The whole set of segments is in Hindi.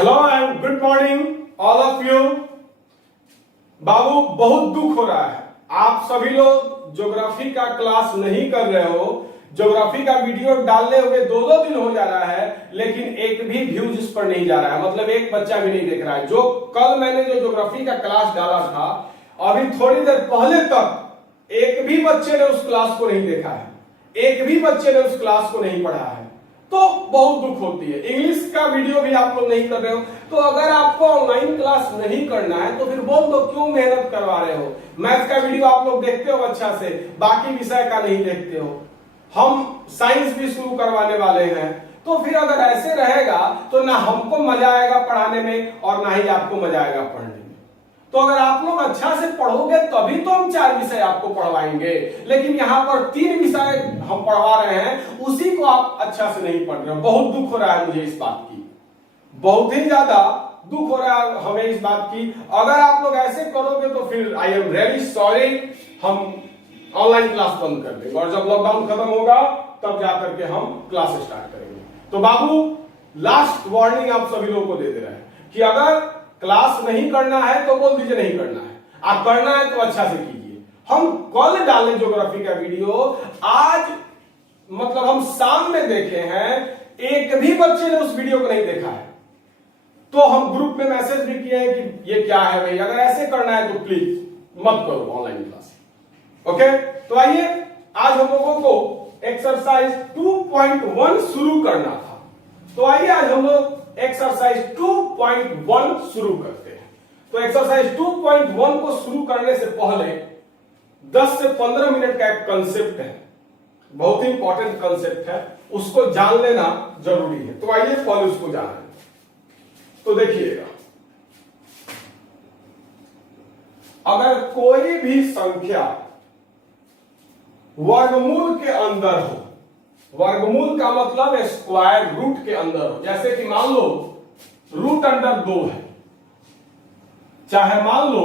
Hello and good morning all of you. बाबू बहुत दुख हो रहा है, आप सभी लोग ज्योग्राफी का क्लास नहीं कर रहे हो। ज्योग्राफी का वीडियो डालने हुए दो दिन हो जा रहा है, लेकिन एक भी व्यूज इस पर नहीं जा रहा है, मतलब एक बच्चा भी नहीं देख रहा है। जो कल मैंने जो ज्योग्राफी का क्लास डाला था, अभी थोड़ी देर पहले तक एक भी बच्चे ने उस क्लास को नहीं देखा है, एक भी बच्चे ने उस क्लास को नहीं पढ़ा है, तो बहुत दुख होती है। इंग्लिश का वीडियो भी आप लोग नहीं कर रहे हो, तो अगर आपको ऑनलाइन क्लास नहीं करना है तो फिर बोल दो क्यों मेहनत करवा रहे हो। मैथ का वीडियो आप लोग देखते हो अच्छा से, बाकी विषय का नहीं देखते हो। हम साइंस भी शुरू करवाने वाले हैं, तो फिर अगर ऐसे रहेगा तो ना हमको मजा आएगा पढ़ाने में और ना ही आपको मजा आएगा पढ़ने में। तो अगर आप लोग अच्छा से पढ़ोगे तभी तो हम 4 विषय आपको पढ़वाएंगे, लेकिन यहाँ पर 3 विषय हम पढ़वा रहे हैं, उसी को आप अच्छा से नहीं पढ़ रहे हो। बहुत दुख हो रहा है मुझे इस बात की, बहुत ही ज्यादा दुख हो रहा है हमें इस बात की। अगर आप लोग ऐसे करोगे तो फिर आई एम रियली सॉरी, हम ऑनलाइन क्लास बंद कर देंगे और जब लॉकडाउन खत्म होगा तब जाकर के हम क्लास स्टार्ट करेंगे। तो बाबू लास्ट वार्निंग आप सभी लोगों को दे दे रहे हैं कि अगर क्लास नहीं करना है तो बोल दीजिए नहीं करना है, आप करना है तो अच्छा से कीजिए। हम कल डालें ज्योग्राफी का वीडियो, आज मतलब हम शाम में देखे हैं, एक भी बच्चे ने उस वीडियो को नहीं देखा है। तो हम ग्रुप में मैसेज भी किए हैं कि ये क्या है भाई, अगर ऐसे करना है तो प्लीज मत करो ऑनलाइन क्लास। ओके, तो आइए आज हम लोगों को एक्सरसाइज 2.1 शुरू करना था। तो आइए आज हम लोग एक्सरसाइज 2.1 शुरू करते हैं। तो एक्सरसाइज 2.1 को शुरू करने से पहले 10 से 15 मिनट का एक कंसेप्ट है, बहुत ही इंपॉर्टेंट कंसेप्ट है, उसको जान लेना जरूरी है। तो आइए पहले उसको जानें। तो देखिएगा, अगर कोई भी संख्या वर्गमूल के अंदर हो, वर्गमूल का मतलब स्क्वायर रूट के अंदर हो, जैसे कि मान लो रूट अंडर 2 है, चाहे मान लो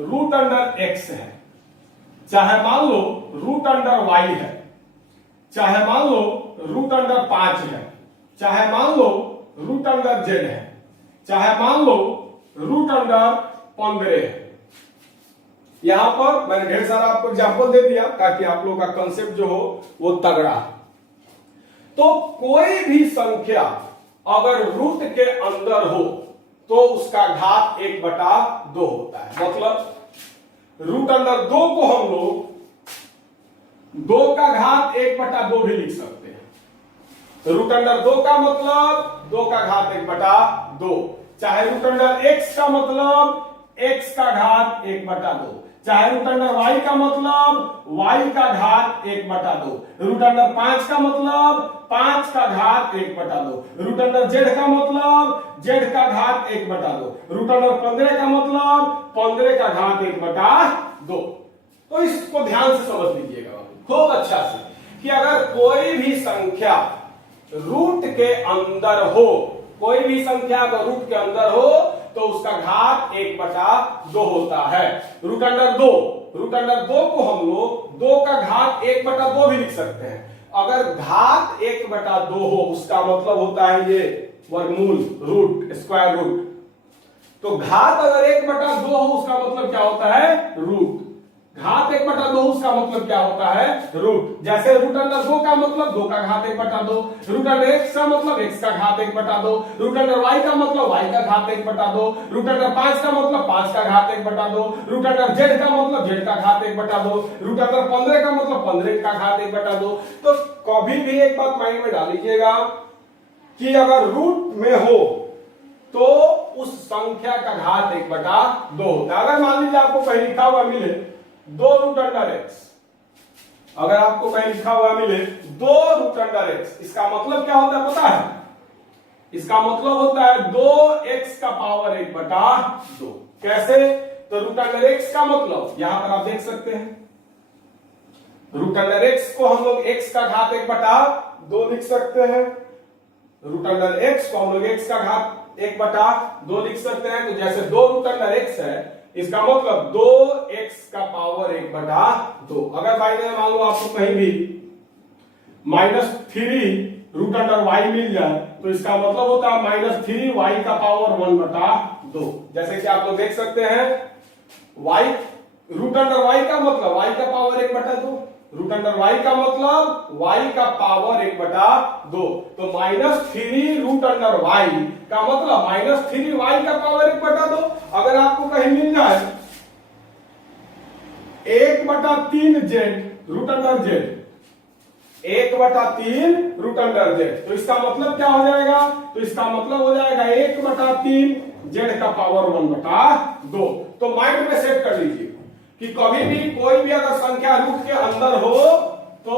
रूट अंडर x है, चाहे मान लो रूट अंडर y है, चाहे मान लो रूट अंडर 5 है, चाहे मान लो रूट अंडर z है, चाहे मान लो रूट अंडर 15 है। यहां पर मैंने ढेर सारा आपको एग्जांपल दे दिया ताकि आप लोगों का कंसेप्ट जो हो वो तगड़ा है। तो कोई भी संख्या अगर रूट के अंदर हो तो उसका घात 1/2 होता है। मतलब रूट अंडर 2 को हम लोग 2 का घात 1/2 भी लिख सकते हैं। रूट अंडर 2 का मतलब 2 का घात 1/2, चाहे रूट अंडर x का मतलब x का घात 1/2, चाहे रूट अंडर y का मतलब y का घात 1/2, रूट अंडर 5 का मतलब 5 का घात 1/2, रूट अंडर z का मतलब z का घात 1/2, रूट अंडर 15 का मतलब 15 का घात 1/2। तो इसको ध्यान से समझ लीजिएगा खूब अच्छा से कि अगर कोई भी संख्या रूट के अंदर हो, कोई भी संख्या अगर रूट के अंदर हो तो उसका घात 1/2 होता है। रूट अंडर 2, रूट अंडर 2 को हम लोग 2 का घात 1/2 भी लिख सकते हैं। अगर घात 1/2 हो उसका मतलब होता है ये वर्गमूल, रूट, स्क्वायर रूट। तो घात अगर 1/2 हो उसका मतलब क्या होता है, रूट। घात 1/2 उसका मतलब क्या होता है, रूट। जैसे रूट अंडर 2 का मतलब 2 का घात 1/2, रूट अंडर x का मतलब x का घात 1/2, रूट अंडर y का मतलब y का घात 1/2, रूट अंडर 5 का मतलब 5 का घात 1/2, रूट अंडर z का मतलब z का घात 1/2, रूट अंडर 15 का मतलब 15 का घात 1/2। तो कभी भी एक बात माइंड में डाल लीजिएगा कि अगर रूट में हो तो उस संख्या का घात 1/2 होता है। अगर मान लीजिए आपको कहीं लिखा हुआ मिले 2 रूट अंडर x, अगर आपको कहीं लिखा हुआ मिले 2 रूट अंडर x, इसका मतलब क्या होता है पता है, इसका मतलब होता है 2x का पावर 1/2। कैसे, तो रूट अंडर x का मतलब यहां पर आप देख सकते हैं, रूट अंडर x को हम लोग x का घात 1/2 लिख सकते हैं, रूट अंडर x को हम लोग x का घात 1/2 लिख सकते हैं। तो जैसे 2 रूट अंडर x है, इसका मतलब 2x का पावर 1/2। अगर बाई द वे मान लो आपको कहीं भी -3 रूट अंडर वाई मिल जाए तो इसका मतलब होता है -3 वाई का पावर 1/2। जैसे कि आप लोग देख सकते हैं वाई रूट अंडर वाई का मतलब वाई का पावर 1/2, रूट अंडर वाई का मतलब वाई का पावर 1/2। तो -3 रूट अंडर वाई का मतलब -3 वाई का पावर 1/2। अगर आपको कहीं मिल जाए 1/3 Z root under Z, 1/3 root under Z, तो इसका मतलब क्या हो जाएगा? तो इसका मतलब हो जाएगा 1/3 जेड का पावर 1/2। तो माइंड में सेट कर लीजिए कि कभी भी कोई भी अगर संख्या रूट के अंदर हो तो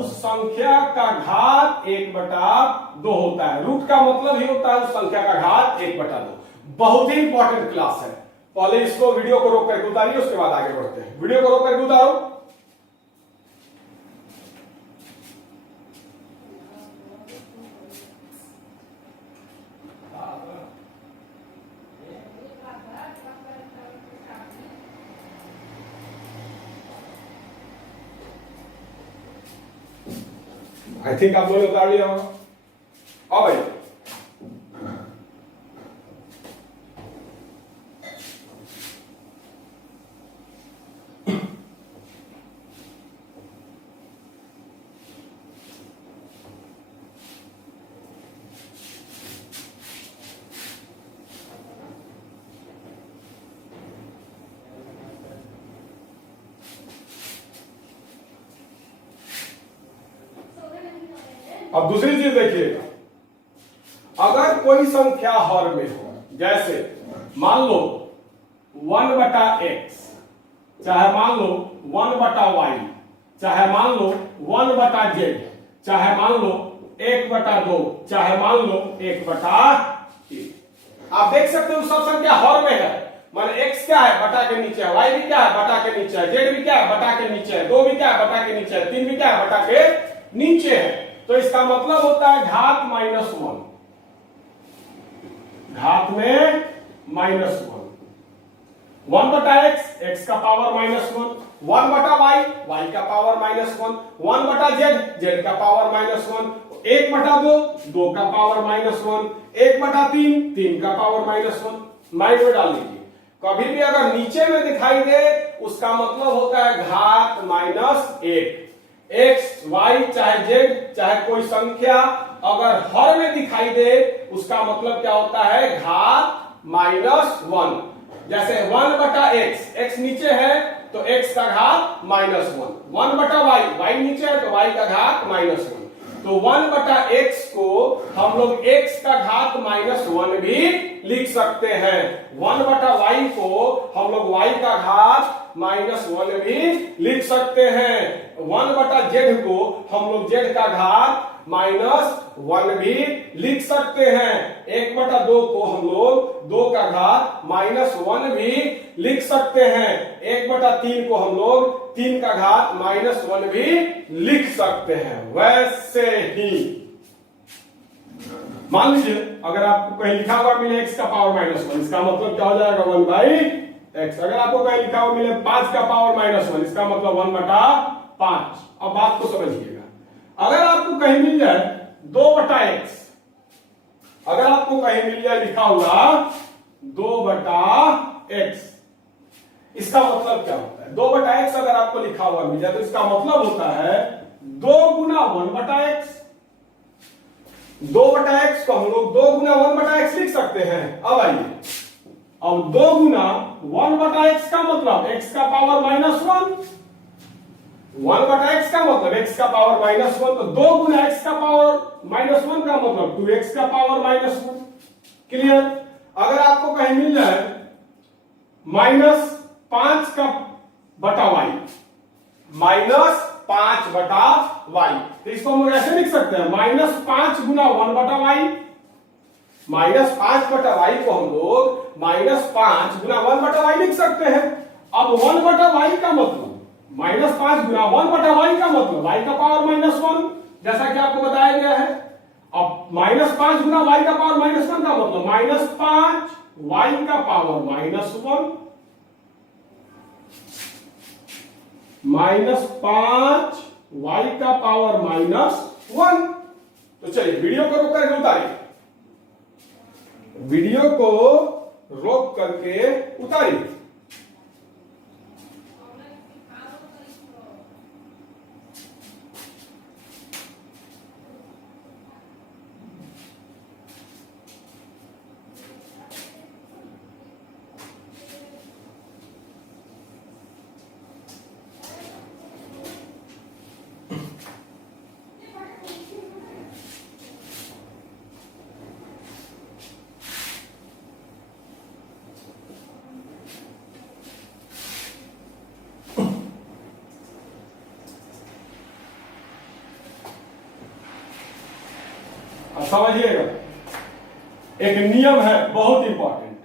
उस संख्या का घात 1/2 होता है। रूट का मतलब ही होता है उस संख्या का घात 1/2। बहुत ही इंपॉर्टेंट क्लास है। पहले इसको वीडियो को रोक करके उतारिए, उसके बाद आगे बढ़ते हैं। वीडियो को रोक करके उतारो। आई थिंक आप लोगों ने उतार लिया होगा। अब भाई अब दूसरी चीज देखिएगा, अगर कोई संख्या हर में हो, जैसे मान लो 1/x, चाहे मान लो 1/y, चाहे मान लो 1/z, चाहे मान लो 1/2, चाहे मान लो 1/3। आप देख सकते हो सब संख्या हर में है। मान x क्या है? बटा के नीचे है, y भी क्या है? बटा के नीचे है, z भी क्या है? बटा के नीचे है, 2 भी क्या है? बटा के नीचे है, 3 भी क्या है? बटा के नीचे है। तो इसका मतलब होता है घात -1, घात में -1, 1/x, x का पावर -1, 1/y, y का पावर -1, 1/z, z का पावर -1, 1/2, 2 का पावर -1, 1/3, 3 का पावर -1। माइंड में डाल लीजिए, कभी भी अगर नीचे में दिखाई दे उसका मतलब होता है घात -1। x, y चाहे z चाहे कोई संख्या अगर हर में दिखाई दे उसका मतलब क्या होता है? घात -1। जैसे 1/x, x नीचे है तो x का घात -1, 1/y, y नीचे है तो y का घात -1। तो 1/x को हम लोग x का घात -1 भी लिख सकते हैं, 1/y को हम लोग y का घात -1 भी लिख सकते हैं, 1/z को हम लोग z का घात -1 भी लिख सकते हैं, 1/2 को हम लोग 2 का घात -1 भी लिख सकते हैं, 1/3 को हम लोग 3 का घात -1 भी लिख सकते हैं। वैसे ही मान लीजिए अगर आपको कहीं लिखा हुआ मिले x का पावर -1, इसका मतलब क्या हो जाएगा? 1/x। अगर आपको कहीं लिखा हुआ मिले 5 का पावर -1, इसका मतलब 1/5। अब बात को समझिएगा, अगर आपको कहीं मिल जाए 2/x, अगर आपको कहीं मिल जाए लिखा हुआ 2/x, इसका मतलब क्या होता है? 2/x अगर आपको लिखा हुआ मिल जाए तो इसका मतलब होता है 2 गुना 1/x। 2/x को हम लोग 2 गुना 1/x लिख सकते हैं। अब आइए, अब 2 गुना 1/x का मतलब x का पावर -1, 1/x का मतलब x का पावर -1, तो 2 गुना x का पावर -1 का मतलब 2x का पावर -1। क्लियर? अगर आपको कहीं मिल जाए -5 का बटा y, -5/y, तो इसको हम लोग ऐसे लिख सकते हैं -5 गुना 1/y, -5/y को हम लोग -5 गुना 1/y लिख सकते हैं। अब 1/y का मतलब -5 गुना 1/y का मतलब y का पावर -1, जैसा कि आपको बताया गया है। अब -5 गुना y का पावर -1 का मतलब -5 y का पावर -1, -5 y का पावर -1। तो चलिए वीडियो को रोक करके उतारिए, वीडियो को रोक करके उतारिए। समझिएगा, एक नियम है बहुत इंपॉर्टेंट।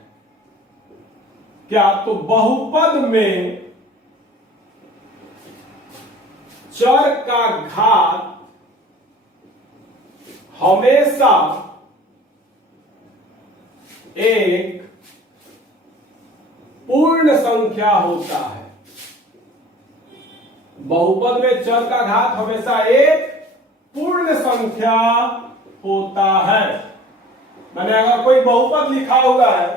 क्या? तो बहुपद में चर का घात हमेशा एक पूर्ण संख्या होता है। बहुपद में चर का घात हमेशा एक पूर्ण संख्या होता है। मैंने अगर कोई बहुपद लिखा हुआ है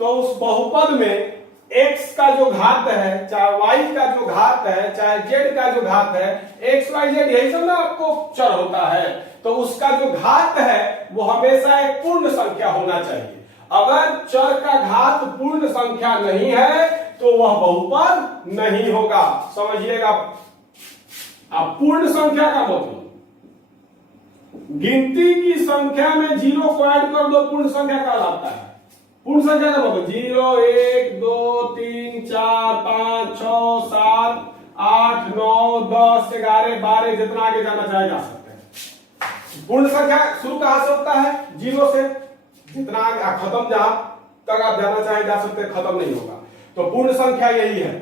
तो उस बहुपद में x का जो घात है, चाहे y का जो घात है, चाहे z का जो घात है, x y z यही सब ना आपको चर होता है, तो उसका जो घात है वो हमेशा एक पूर्ण संख्या होना चाहिए। अगर चर का घात पूर्ण संख्या नहीं है तो वह बहुपद नहीं होगा। समझिएगा, आप पूर्ण संख्या का मतलब गिनती की संख्या में जीरो को ऐड कर दो, पूर्ण संख्या कहलाता है। पूर्ण संख्या का मतलब 0 1 2 3 4 5 6 7 8 9 10 11 12 जितना आगे जाना चाहे जा सकते हैं। पूर्ण संख्या शुरू कहां से होता है? 0 से। जितना आगे खत्म जहां तक आप जाना चाहे जा सकते हैं, खत्म नहीं होगा। तो पूर्ण संख्या यही है।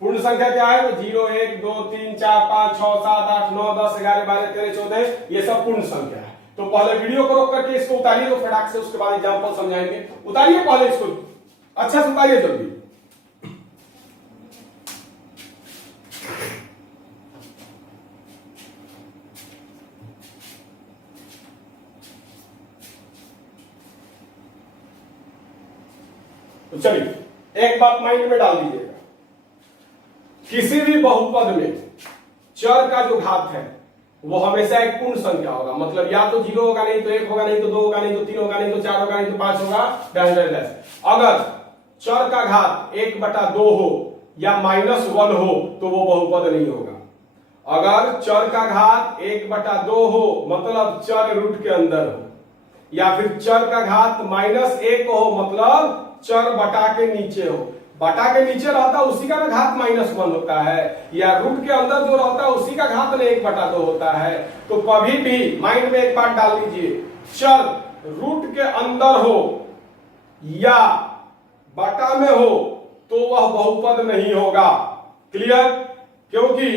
पूर्ण संख्या क्या है? तो 0 1 2 3 4 5 6 7 8 9 10 11 12 13 14 ये सब पूर्ण संख्या है। तो पहले वीडियो को रोक करके इसको उतारिए तो फटाक से, उसके बाद एग्जांपल समझाएंगे। उतारिए पहले इसको, अच्छा से उतारिए जल्दी। तो चलिए एक बात माइंड में डाल दीजिएगा, किसी भी बहुपद में चर का जो घात है वो हमेशा एक पूर्ण संख्या होगा। मतलब या तो 0 होगा, नहीं तो 1 होगा, नहीं तो 2 होगा, नहीं तो 3 होगा, नहीं तो 4 होगा, नहीं तो 5 होगा, डैश। अगर चर का घात 1/2 हो या -1 हो तो वो बहुपद नहीं होगा। अगर चर का घात 1/2 हो मतलब चर रूट के अंदर हो, या फिर चर का घात -1 हो मतलब चर बटा के नीचे हो। बटा के नीचे रहता है उसी का घात -1 होता है, या रूट के अंदर जो रहता है उसी का घात 1/2 होता है। तो कभी भी माइंड में एक बात डाल दीजिए, चर रूट के अंदर हो या बटा में हो तो वह बहुपद नहीं होगा। क्लियर? क्योंकि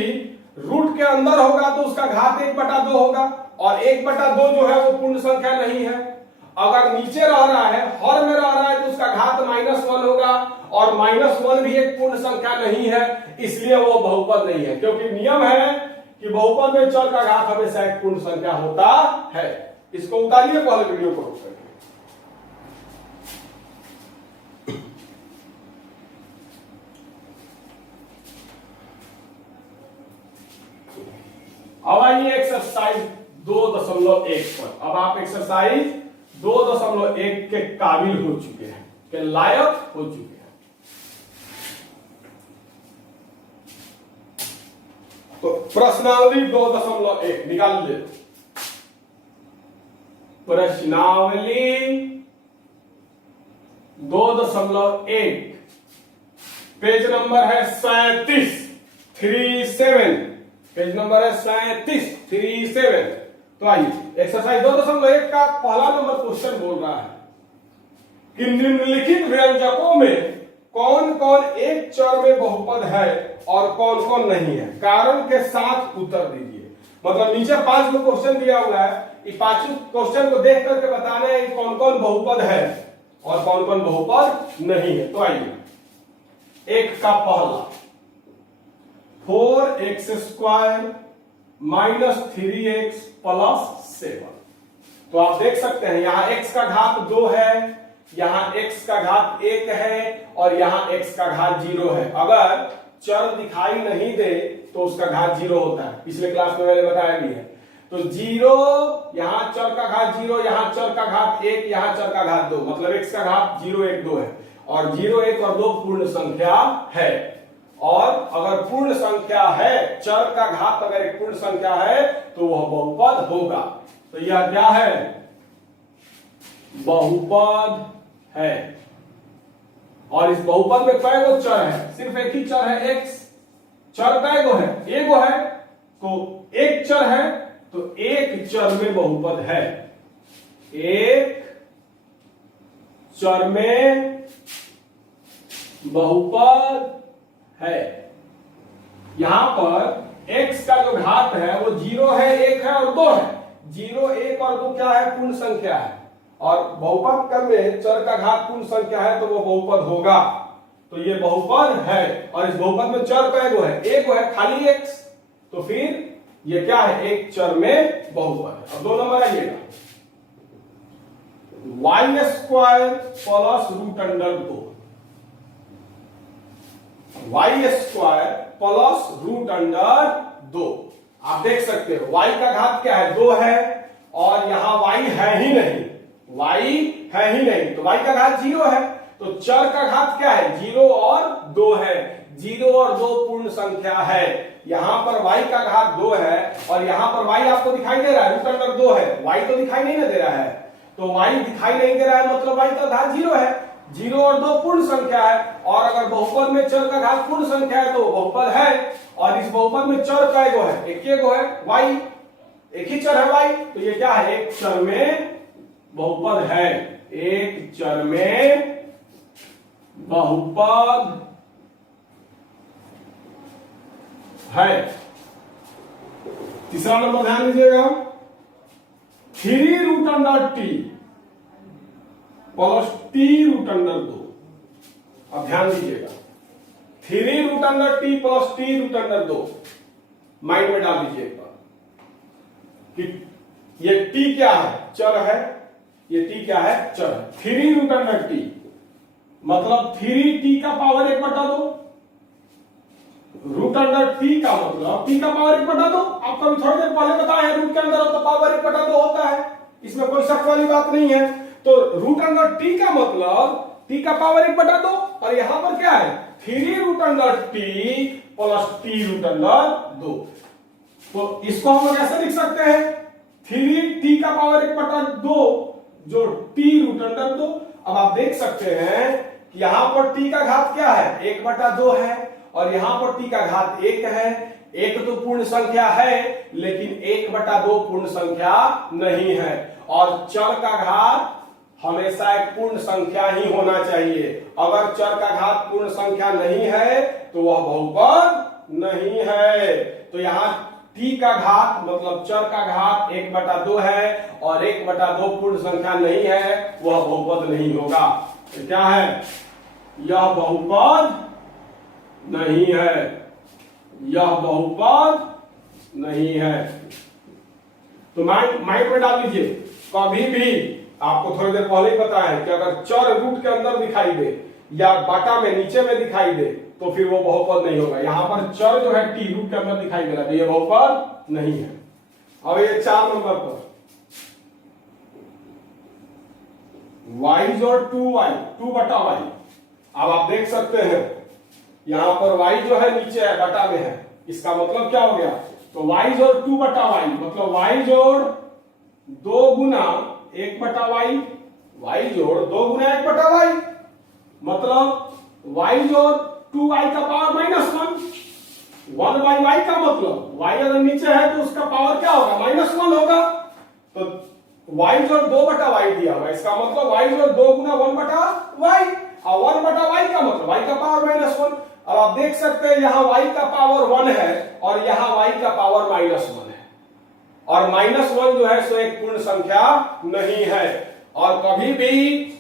रूट के अंदर होगा तो उसका घात 1/2 होगा, और 1/2 जो है वो पूर्ण संख्या नहीं है। अगर नीचे रह रहा है, हर में रह रहा है, तो उसका घात -1 होगा, और -1 भी एक पूर्ण संख्या नहीं है, इसलिए वो बहुपद नहीं है। क्योंकि नियम है कि बहुपद में चर का घात हमेशा एक पूर्ण संख्या होता है। इसको उतारिए पहले वीडियो को रोक करके। अब आइए एक्सरसाइज 2.1 पर। अब आप एक्सरसाइज 2.1 के काबिल हो चुके हैं, के लायक हो चुके हैं। तो प्रश्नावली 2.1 निकाल ले। प्रश्नावली 2.1 पेज नंबर है 37 पेज नंबर है 37। तो आइए एक्सरसाइज 2.1 का पहला नंबर क्वेश्चन बोल रहा है कि निम्नलिखित व्यंजकों में कौन कौन एक चर में बहुपद है और कौन कौन नहीं है, कारण के साथ उत्तर दीजिए। मतलब नीचे 5 गो क्वेश्चन दिया हुआ है, ये 5 क्वेश्चन को देख करके बताना है कौन कौन बहुपद है और कौन कौन बहुपद नहीं है। तो आइए एक का पहला 4x² - 3x + 7 तो आप देख सकते हैं यहाँ x का घात 2 है, यहाँ x का घात 1 है और यहाँ x का घात 0 है। अगर चर दिखाई नहीं दे तो उसका घात 0 होता है, पिछले क्लास में मैंने बताया भी है। तो 0, यहाँ चर का घात 0, यहाँ चर का घात 1, यहाँ चर का घात 2, मतलब x का घात 0 1 2 है और 0 1 और 2 पूर्ण संख्या है। और अगर पूर्ण संख्या है, चर का घात अगर एक पूर्ण संख्या है तो वह बहुपद होगा। तो यह क्या है? बहुपद है। और इस बहुपद में कई गो चर है? सिर्फ एक ही चर है x। चर कई गो है? एगो है। तो एक चर है तो एक चर में बहुपद है, एक चर में बहुपद है। यहां पर x का जो घात है वो 0 है, 1 है और 2 है। 0 1 और 2 क्या है? पूर्ण संख्या है। और बहुपद क्रम में चर का घात पूर्ण संख्या है तो वो बहुपद होगा। तो ये बहुपद है। और इस बहुपद में चर कई गो है? एक गो है, खाली x। तो फिर ये क्या है? एक चर में बहुपद है। अब 2 नंबर आइएगा, y square plus root under 2। y square plus root under 2। आप देख सकते हो y का घात क्या है? 2 है और यहां y है ही नहीं, y है ही नहीं, तो y का घात 0 है। तो चर का घात क्या है? 0 और 2 है। 0 और 2 पूर्ण संख्या है। यहां पर y का घात 2 है और यहां पर y आपको दिखाई दे रहा है, रूट अंडर 2 है, y तो दिखाई नहीं ना दे रहा है। तो y दिखाई नहीं दे रहा है मतलब y का घात 0 है। 0 और 2 पूर्ण संख्या है और अगर बहुपद में चर का घात पूर्ण संख्या है तो बहुपद है। और इस बहुपद में चर कई गो है? एक गो है, y, एक ही चर है y। तो ये क्या है? एक चर में बहुपद है, एक चर में बहुपद है। तीसरा नंबर ध्यान दीजिएगा, 3 root under t plus t root under 2। अब ध्यान दीजिएगा, 3 root under t plus t root under 2 mind में डाल दीजिए एक बार कि ये t क्या है? चर है। ये t क्या है? चर है। 3 रूट अंडर t मतलब 3t का पावर 1/2। रूट अंडर t का मतलब t का पावर 1/2। आपको अभी थोड़ी देर पहले बताया है रूट के अंदर तो पावर 1/2 होता है, इसमें कोई शक वाली बात नहीं है। तो रूट अंडर t का मतलब t का पावर 1/2 और यहां पर क्या है? 3 root under t plus t root under 2। तो इसको हम लोग ऐसे लिख सकते हैं, 3t का पावर 1/2 जो t रूट अंडर 2। अब आप देख सकते हैं कि यहां पर t का घात क्या है? 1/2 है और यहां पर t का घात 1 है। 1 तो पूर्ण संख्या है लेकिन 1/2 पूर्ण संख्या नहीं है। और चर का घात हमेशा एक पूर्ण संख्या ही होना चाहिए। अगर चर का घात पूर्ण संख्या नहीं है तो वह बहुपद नहीं है। तो यहाँ t का घात मतलब चर का घात 1/2 है और 1/2 पूर्ण संख्या नहीं है, वह बहुपद नहीं होगा। तो क्या है? यह बहुपद नहीं है, यह बहुपद नहीं है। तो माइंड में डाल लीजिए, कभी भी आपको थोड़ी देर पहले ही बताया है कि अगर चर रूट के अंदर दिखाई दे या बाटा में नीचे में दिखाई दे तो फिर वो बहुपद नहीं होगा। यहां पर चर जो है टी रूट के अंदर दिखाई दे रहा है, ये बहुपद नहीं है। अब ये 4 नंबर पर y जोड़ 2y, 2/y। अब आप देख सकते हैं यहां पर y जो है नीचे है, बटा में है, इसका मतलब क्या हो गया? तो y जोड़ 2/y मतलब y जोड़ 2 गुना 1/y, y जोड़ 2 गुना 1/y मतलब y जोड़ 2y का पावर -1, 1/y का मतलब y अगर नीचे है तो उसका पावर क्या होगा? -1 होगा। तो y जोड़ 2/y दिया हुआ, इसका मतलब y जोड़ 2 गुना 1/y और 1/y का मतलब y का पावर -1। अब आप देख सकते हैं यहां y का पावर 1 है और यहां y का पावर -1 है और -1 जो है सो एक पूर्ण संख्या नहीं है। और कभी भी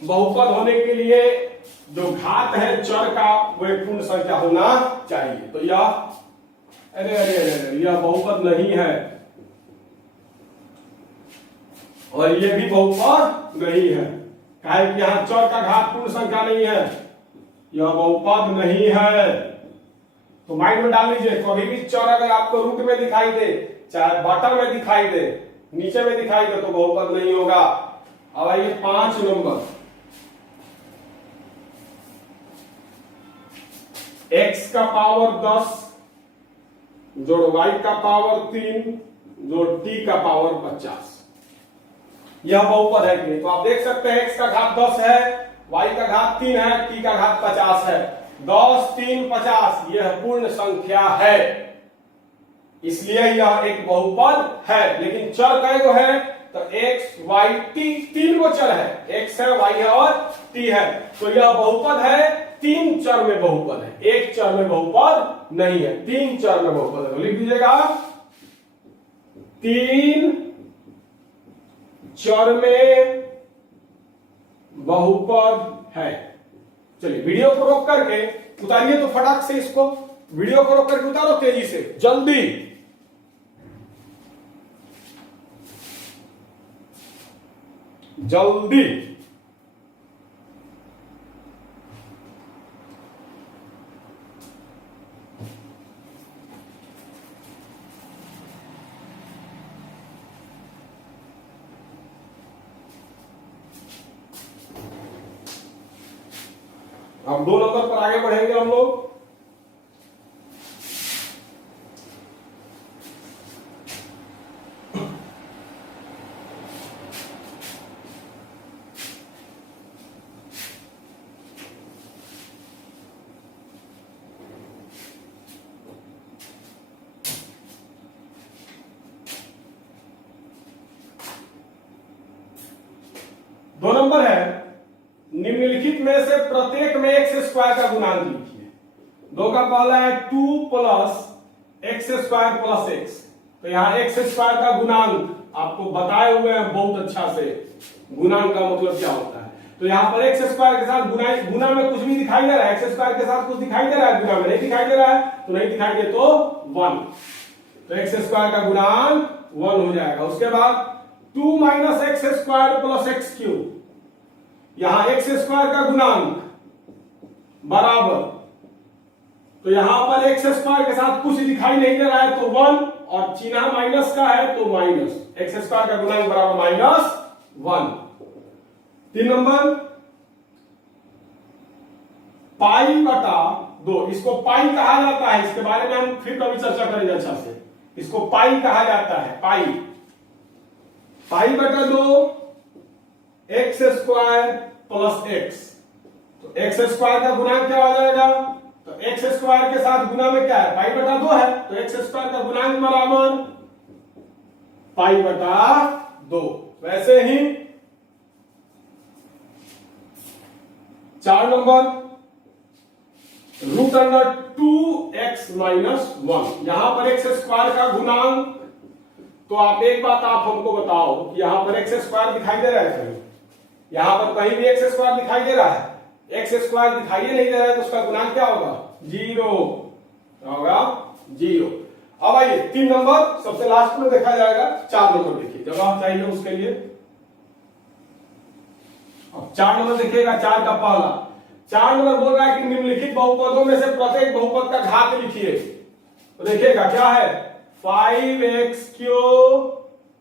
बहुपद होने के लिए जो घात है चर का वो एक पूर्ण संख्या होना चाहिए। तो यह अरे यह बहुपद नहीं है। और ये भी बहुपद नहीं है, काहे कि यहां चर का घात पूर्ण संख्या नहीं है, यह बहुपद नहीं है। तो माइंड में डाल लीजिए, कभी भी चर अगर आपको रूट में दिखाई दे, चाहे बॉटम में दिखाई दे, नीचे में दिखाई दे, तो बहुपद नहीं होगा। अब आइए 5 नंबर, x का पावर 10 जोड़ y का पावर 3 जोड़ t का पावर 50, यह बहुपद है कि नहीं? तो आप देख सकते हैं x का घात 10 है, y का घात 3 है, t का घात 50 है। 10 3 50 यह पूर्ण संख्या है, इसलिए यह एक बहुपद है। लेकिन चर कई गो है? तो x y t, 3 गो चर है, x है, y है और t है। तो यह बहुपद है, 3 चर में बहुपद है, एक चर में बहुपद नहीं है, 3 चर में बहुपद है। तो लिख दीजिएगा 3 चर में बहुपद है। चलिए वीडियो को रोक करके उतारिए, तो फटाक से इसको वीडियो को रोक करके उतारो, तेजी से, जल्दी। जल्दी अब 2 नंबर पर आगे बढ़ेंगे हम लोग। दो नंबर है, निम्नलिखित में से प्रत्येक में एक्स स्क्वायर का गुणांक लिखिए। 2 का पहला है 2 plus x square plus x. तो यहां एक्स स्क्वायर का गुणांक आपको बताए हुए हैं बहुत अच्छा से, गुणांक का मतलब क्या होता है। तो यहां पर एक्स स्क्वायर के साथ गुना में कुछ भी दिखाई दे रहा है, एक्स स्क्वायर के साथ कुछ दिखाई दे रहा है, गुना में नहीं दिखाई दे रहा है, तो नहीं दिखाई दे तो 1। तो एक्स स्क्वायर का गुणांक 1 हो जाएगा। उसके बाद 2 minus x square plus x cube, यहां एक्स स्क्वायर का गुणांक बराबर, तो यहां पर एक्स स्क्वायर के साथ कुछ दिखाई नहीं दे रहा है तो 1, और चिन्ह माइनस का है तो माइनस, एक्स स्क्वायर का गुणांक बराबर -1। 3 नंबर पाई बटा 2, इसको पाई कहा जाता है, इसके बारे में हम फिर कभी चर्चा करेंगे अच्छा से। इसको पाई कहा जाता है, पाई बटा 2 एक्स स्क्वायर प्लस एक्स। तो एक्स स्क्वायर का गुणांक क्या हो जाएगा? तो एक्स स्क्वायर के साथ गुना में क्या है? पाई बटा 2 है, तो एक्स स्क्वायर का गुणांक बराबर पाई बटा 2। वैसे ही 4 नंबर √2x माइनस 1, यहां पर एक्स स्क्वायर का गुणांक, तो आप एक बात आप हमको बताओ कि यहां पर एक्स स्क्वायर दिखाई दे रहा है कहीं? यहां पर कहीं भी एक्स स्क्वायर दिखाई दे रहा है? एक्स स्क्वायर दिखाई नहीं दे रहा है, तो उसका गुणांक क्या होगा? 0 होगा, 0। अब आइए 3 नंबर सबसे लास्ट में देखा जाएगा। 4 नंबर देखिए, जवाब चाहिए उसके लिए। अब 4 नंबर देखिएगा, 4 का पहला 4 नंबर बोल रहा है कि निम्नलिखित बहुपदों में से प्रत्येक बहुपद का घात लिखिए। तो देखिएगा क्या है, 5x³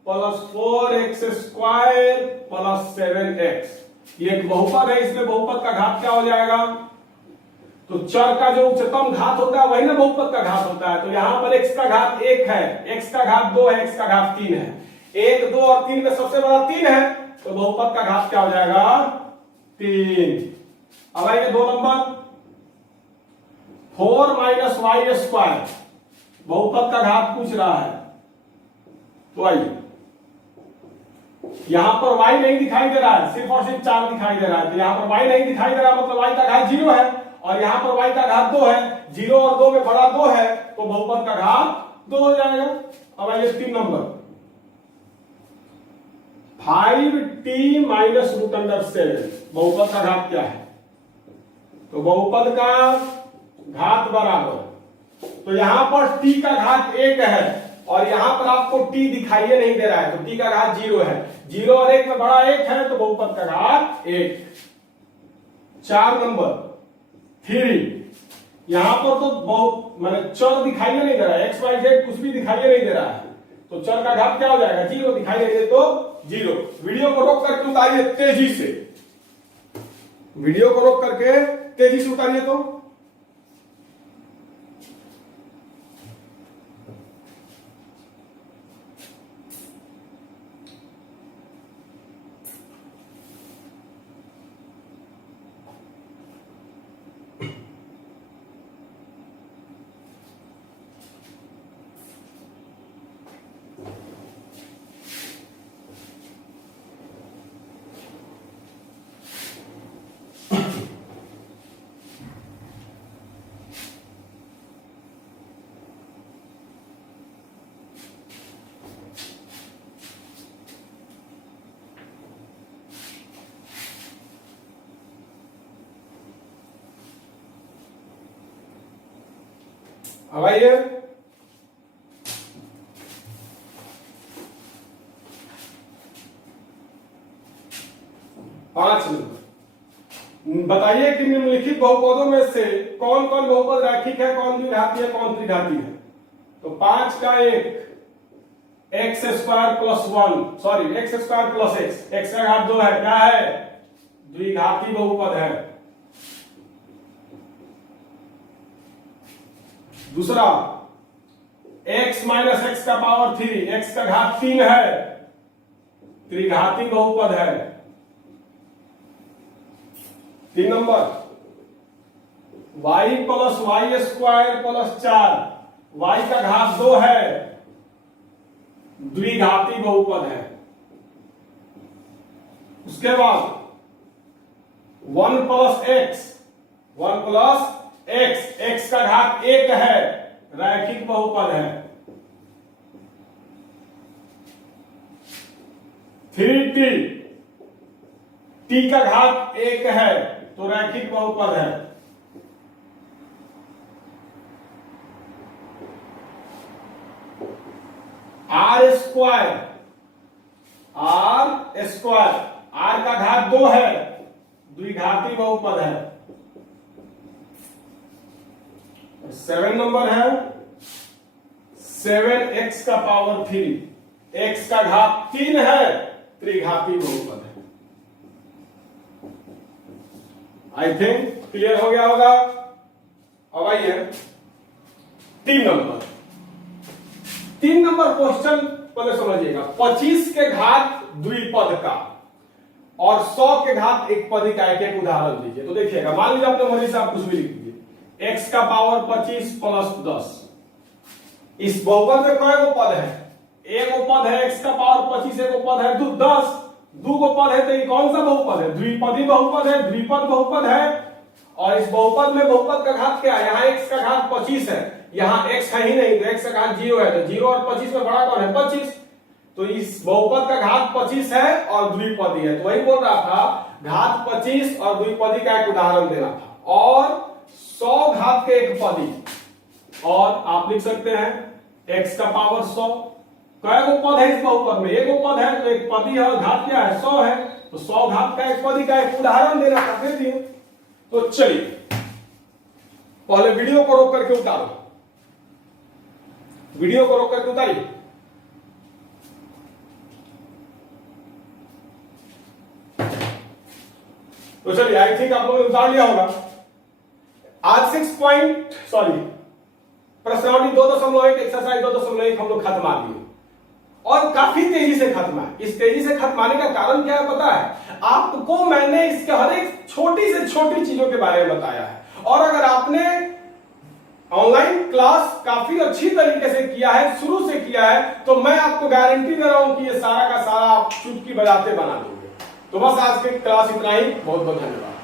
plus 4x square plus 7x। ये एक बहुपद है, इसमें बहुपद का घात क्या हो जाएगा? तो चर का जो उच्चतम घात होता है वही ना बहुपद का घात होता है। तो यहां पर x का घात 1 है, x का घात 2 है, x का घात 3 है। 1, 2 और 3 में सबसे बड़ा 3 है, तो बहुपद का घात क्या हो जाएगा? 3। अब आइए 2 नंबर 4 माइनस वाई स्क्वायर, बहुपद का घात पूछ रहा है। तो आइए, यहां पर y नहीं दिखाई दे रहा है, सिर्फ और सिर्फ 4 दिखाई दे रहा है। तो यहां पर y नहीं दिखाई दे रहा, मतलब y का घात 0 है, और यहां पर y का घात 2 है। 0 और 2 में बड़ा 2 है, तो बहुपद का घात 2 हो जाएगा। अब आइए 3 नंबर 5t माइनस √7, बहुपद का घात क्या है? तो बहुपद का घात बराबर, तो यहां पर t का घात 1 है, और यहां पर आपको t दिखाई नहीं दे रहा है, तो t का घात 0 है। 0 और 1 में बड़ा 1 है, तो बहुपद का घात 1। 4 नंबर 3, यहां पर तो बहुत मैंने चर दिखाई नहीं दे रहा है, एक्स वाई जेड कुछ भी दिखाई नहीं दे रहा है, तो चर का घात क्या हो जाएगा, 0 दिखाई दे तो 0। वीडियो को रोक करके उतारिए तेजी से, वीडियो को रोक करके तेजी से उतारिए तो। अब आइए पांच नंबर, बताइए कि निम्नलिखित बहुपदों में से कौन कौन बहुपद रैखिक है, कौन द्विघाती है, कौन त्रिघाती है। तो 5 का 1 x square plus 1, sorry x square plus x, x का घात 2 है, क्या है, द्विघाती बहुपद है। दूसरा x माइनस एक्स का पावर 3, एक्स का घात 3 है, त्रिघाती बहुपद है। 3 number y plus Y square plus 4, y का घात 2 है, द्विघाती बहुपद है। उसके बाद 1 plus x, 1 plus x, x का घात 1 है, रैखिक बहुपद है। 3t, t का घात 1 है, तो रैखिक बहुपद है। r square, r square, r का घात 2 है, द्विघाती बहुपद है। 7 नंबर है 7x का पावर 3, x का घात 3 है, त्रिघाती बहुपद है। आई थिंक क्लियर हो गया होगा। अब आइए 3 नंबर, 3 नंबर क्वेश्चन पहले समझिएगा। 25 के घात द्विपद का और 100 के घात एक पदी का एक उदाहरण दीजिए। तो देखिएगा, मान लीजिए आपने मर्जी से आप कुछ भी लिख दीजिए, x का पावर 25 प्लस 10। इस बहुपद में कई गो पद है, एक गो पद है x का पावर 25, एक गो पद है 10, 2 गो पद है, तो ये कौन सा बहुपद है, द्विपदी बहुपद है, द्विपद बहुपद है। और इस बहुपद में बहुपद का घात क्या है, यहाँ x का घात 25 है, यहाँ x है ही नहीं, तो x का घात 0 है, तो 0 और 25 में बड़ा कौन है, 25। तो इस बहुपद का घात 25 है और द्विपदी है, तो वही बोल रहा था घात 25 और द्विपदी का एक उदाहरण देना था। और 100 घात के एक पदी, और आप लिख सकते हैं x का पावर 100। कई गो पद है इस बहुपद में, एक गो पद है, तो एक पदी है और घात क्या है, 100 है, तो 100 घात का एक पदी का एक उदाहरण देना था, दे दिए। तो चलिए पहले वीडियो को रोक करके उतारो, वीडियो को रोक करके उतारिए। तो चलिए, आई थिंक आप लोगों ने उतार लिया होगा। आज 6 प्रश्नावली 2.1 एक्सरसाइज 2.1 हम लोग खत्मा दिए, और काफी तेजी से खत्मा है। इस तेजी से खत्माने का कारण क्या है पता है आपको, मैंने इसके हर एक छोटी से छोटी चीजों के बारे में बताया है। और अगर आपने ऑनलाइन क्लास काफी अच्छी तरीके से किया है, शुरू से किया है, तो मैं आपको गारंटी दे रहा हूं कि ये सारा का सारा आप चुटकी बजाते बना दोगे। तो बस आज की क्लास इतना ही, बहुत बहुत धन्यवाद।